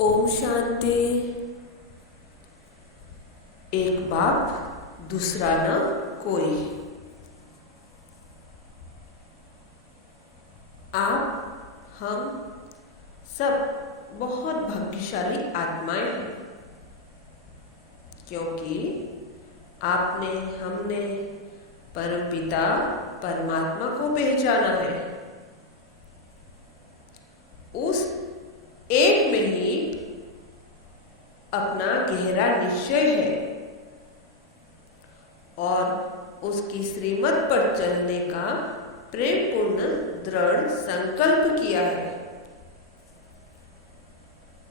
ओम शांति। एक बाप दूसरा न कोई। आप हम सब बहुत भाग्यशाली आत्माएं हैं, क्योंकि आपने हमने परमपिता परमात्मा को पहचाना है। उस एक में ही अपना गहरा निश्चय है और उसकी श्रीमत पर चलने का प्रेमपूर्ण दृढ़ संकल्प किया है।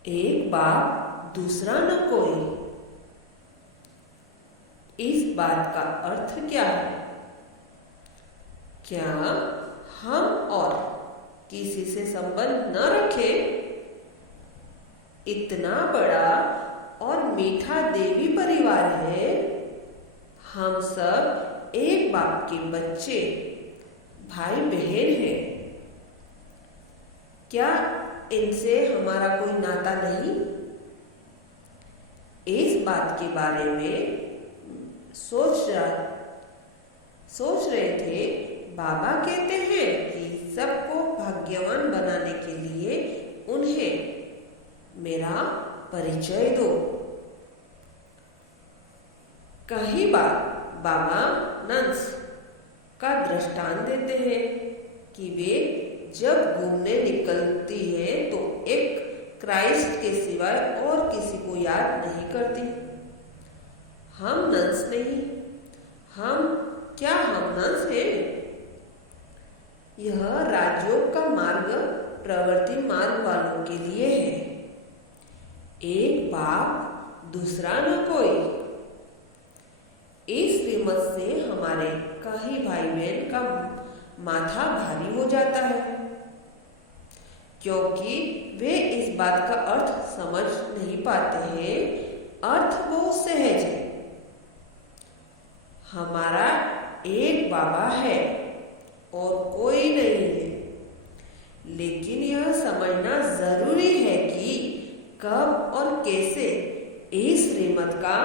एक बाप दूसरा न कोई। इस बात का अर्थ क्या है? क्या हम और किसी से संबंध न रखें? इतना बड़ा और मीठा देवी परिवार है। हम सब एक बाप के बच्चे भाई बहन हैं। क्या इनसे हमारा कोई नाता नहीं? इस बात के बारे में सोच रहे थे। बाबा कहते हैं कि सबको भाग्यवान बनाने के लिए उन्हें मेरा परिचय दो। कई बार बाबा नंस का दृष्टांत देते हैं कि वे जब घूमने निकलती है तो एक क्राइस्ट के सिवाय और किसी को याद नहीं करती। हम नंस नहीं। हम नंस हैं? यह राजयोग का मार्ग प्रवृत्ति मार्ग वालों के लिए है। एक बाप दूसरा न कोई। इस श्रीमत से हमारे कई भाई बहन का माथा भारी हो जाता है, क्योंकि वे इस बात का अर्थ समझ नहीं पाते हैं। अर्थ बहुत सहज है। हमारा एक बाबा है और कोई नहीं है, लेकिन यह समझना जरूरी है कि कब और कैसे इस श्रीमत का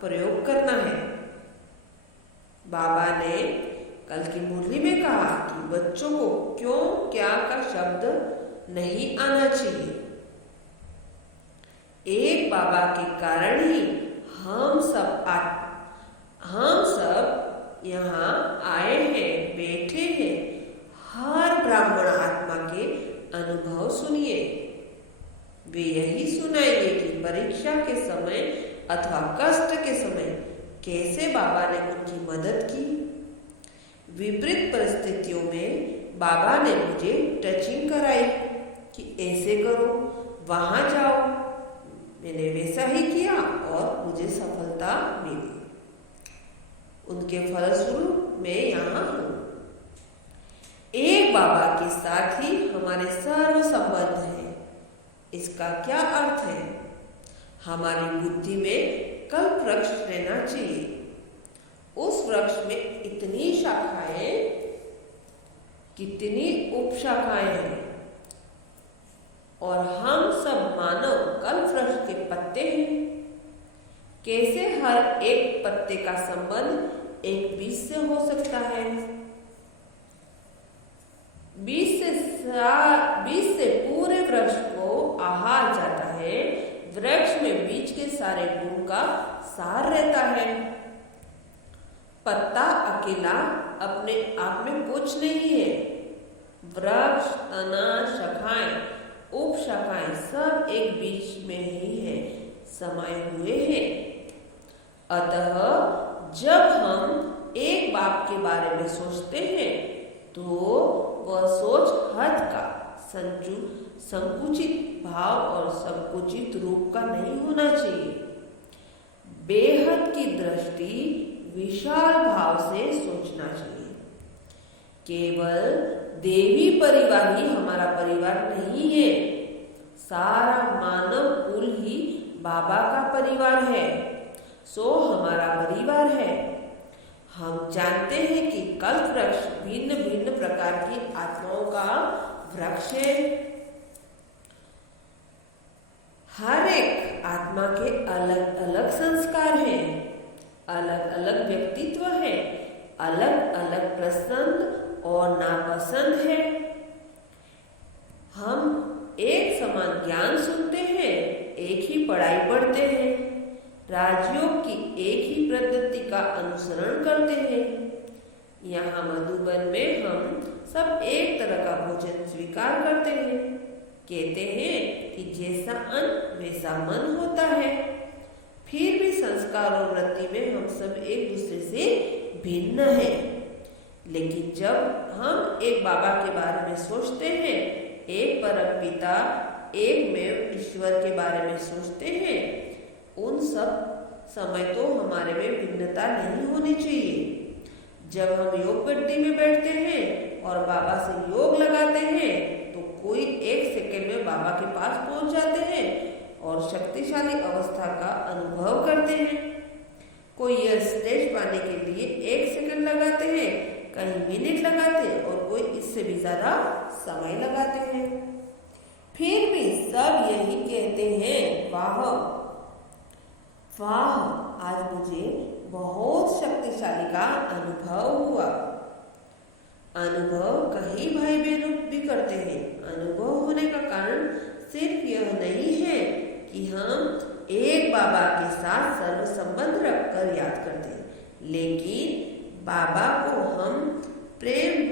प्रयोग करना है। बाबा ने कल की मुरली में कहा कि बच्चों को क्यों क्या का शब्द नहीं आना चाहिए। एक बाबा के कारण ही हम सब यहाँ आए हैं, बैठे हैं। हर ब्राह्मण आत्मा के अनुभव सुनिए। वे यही सुनाएंगे कि परीक्षा के समय अथवा कष्ट के समय कैसे बाबा ने उनकी मदद की। विपरीत परिस्थितियों में बाबा ने मुझे टचिंग कराई कि ऐसे करो, वहां जाओ। मैंने वैसा ही किया और मुझे सफलता मिली। उनके फलस्वरूप मैं यहाँ हूँ। एक बाबा के साथ ही हमारे सर्व संबंध हैं। इसका क्या अर्थ है? हमारी बुद्धि में कल्प वृक्ष रहना चाहिए। उस वृक्ष में इतनी शाखाएं, कितनी उपशाखाएं हैं, और हम सब मानव कल्प वृक्ष के पत्ते हैं। कैसे हर एक पत्ते का संबंध एक बीज से हो सकता है? बीज से पूरे वृक्ष को आहार जाता है। वृक्ष में बीज के सारे गुण का सार रहता है। पत्ता अकेला अपने आप में कुछ नहीं है। वृक्ष, तना, शाखाएं, उपशाखाएं सब एक बीज में ही है, समाये हुए हैं। अतः जब हम एक बाप के बारे में सोचते हैं तो वह सोच हद का, संकुचित भाव और संकुचित रूप का नहीं होना चाहिए। बेहद की दृष्टि विशाल भाव से सोचना चाहिए। केवल देवी परिवार ही हमारा परिवार नहीं है। सारा मानव कुल ही बाबा का परिवार है, सो हमारा परिवार है। हम जानते हैं कि कल्प वृक्ष भिन्न भिन्न प्रकार की आत्माओं का वृक्ष है। हर एक आत्मा के अलग अलग संस्कार हैं, अलग अलग व्यक्तित्व है, अलग अलग पसंद और नापसंद है। हम एक समान ज्ञान सुनते हैं, एक ही पढ़ाई पढ़ते हैं, राजयोग की एक ही पद्धति का अनुसरण करते हैं। यहाँ मधुबन में हम सब एक तरह का भोजन स्वीकार करते हैं। कहते हैं कि जैसा अन्न वैसा मन होता है। फिर भी संस्कार और वृत्ति में हम सब एक दूसरे से भिन्न हैं। लेकिन जब हम एक बाबा के बारे में सोचते हैं, एक परम पिता, एक में ईश्वर के बारे में सोचते हैं, उन सब समय तो हमारे में भिन्नता नहीं होनी चाहिए। जब हम योग गड्डी में बैठते हैं और बाबा से योग लगाते हैं तो कोई एक सेकंड में बाबा के पास पहुंच जाते हैं और शक्तिशाली अवस्था का अनुभव करते हैं। कोई यह स्टेज पाने के लिए 1 सेकंड लगाते हैं, कहीं मिनट लगाते हैं और कोई इससे भी ज्यादा समय लगाते हैं। फिर भी सब यही कहते हैं, वाह वाह, आज मुझे बहुत शक्तिशाली का अनुभव हुआ। अनुभव कई भाई बहनों भी करते हैं। अनुभव होने का कारण सिर्फ यह नहीं है कि हम एक बाबा के साथ सर्व संबंध रखकर याद करते हैं, लेकिन बाबा को हम प्रेम,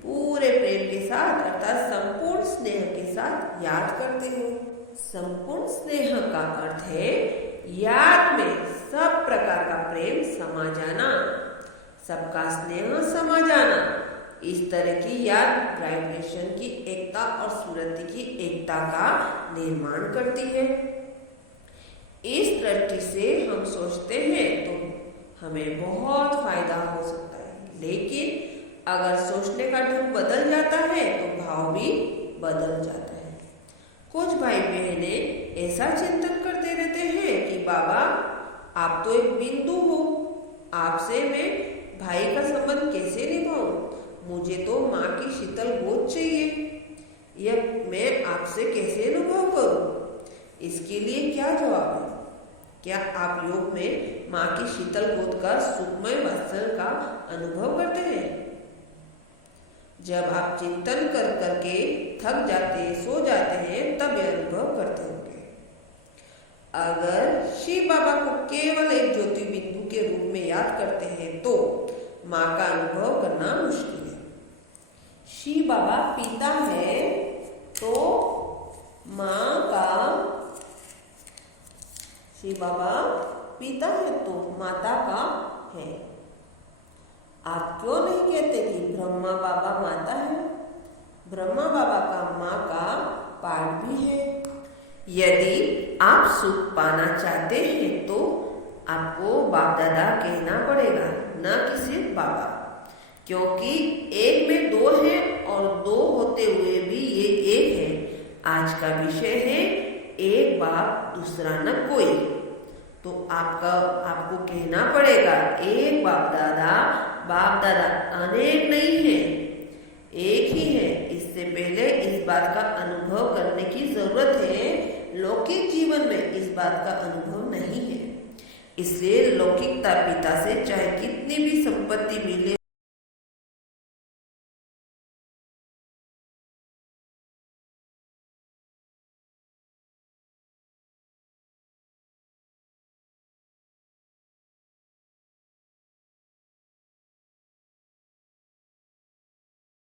पूरे प्रेम के साथ अर्थात संपूर्ण स्नेह के साथ याद करते हैं। संपूर्ण स्नेह का अर्थ है याद में सब प्रकार का प्रेम समा जाना, सबका स्नेह समा जाना। इस तरह की याद वाइब्रेशन की एकता और स्मृति की एकता का निर्माण करती है। इस दृष्टि से हम सोचते हैं तो हमें बहुत फायदा हो सकता है, लेकिन अगर सोचने का ढंग बदल जाता है तो भाव भी बदल जाता है। कुछ भाई बहने ऐसा चिंतन करते रहते हैं कि बाबा आप तो एक बिंदु हो, आपसे मैं भाई का संबंध कैसे निभाऊं? मुझे तो माँ की शीतल गोद चाहिए, यह मैं आपसे कैसे अनुभव करूं? इसके लिए क्या जवाब है? क्या आप योग में माँ की शीतल गोद का सुखमय वात्सल्य का अनुभव करते हैं? जब आप चिंतन कर करके थक जाते, सो जाते हैं, तब यह अनुभव करते होंगे। अगर शिव बाबा को केवल एक ज्योति बिंदु के रूप में याद करते हैं तो माँ का अनुभव करना मुश्किल है। शिव बाबा पिता है तो माँ का, शिव बाबा पिता है तो माता का है। आप क्यों नहीं कहते कि ब्रह्मा बाबा माता है? ब्रह्मा बाबा का माँ का पाठ भी है। यदि आप सुख पाना चाहते हैं तो आपको बाप दादा कहना पड़ेगा, न कि सिर्फ बाबा, क्योंकि एक में दो है और दो होते हुए भी ये एक है। आज का विषय है एक बाप दूसरा न कोई, तो आपको कहना पड़ेगा एक बाप दादा। बाप दादा अनेक नहीं है, एक ही है। इससे पहले इस बात का अनुभव करने की जरूरत है। लौकिक जीवन में इस बात का अनुभव नहीं है, इसलिए लौकिकता पिता से चाहे कितनी भी संपत्ति मिले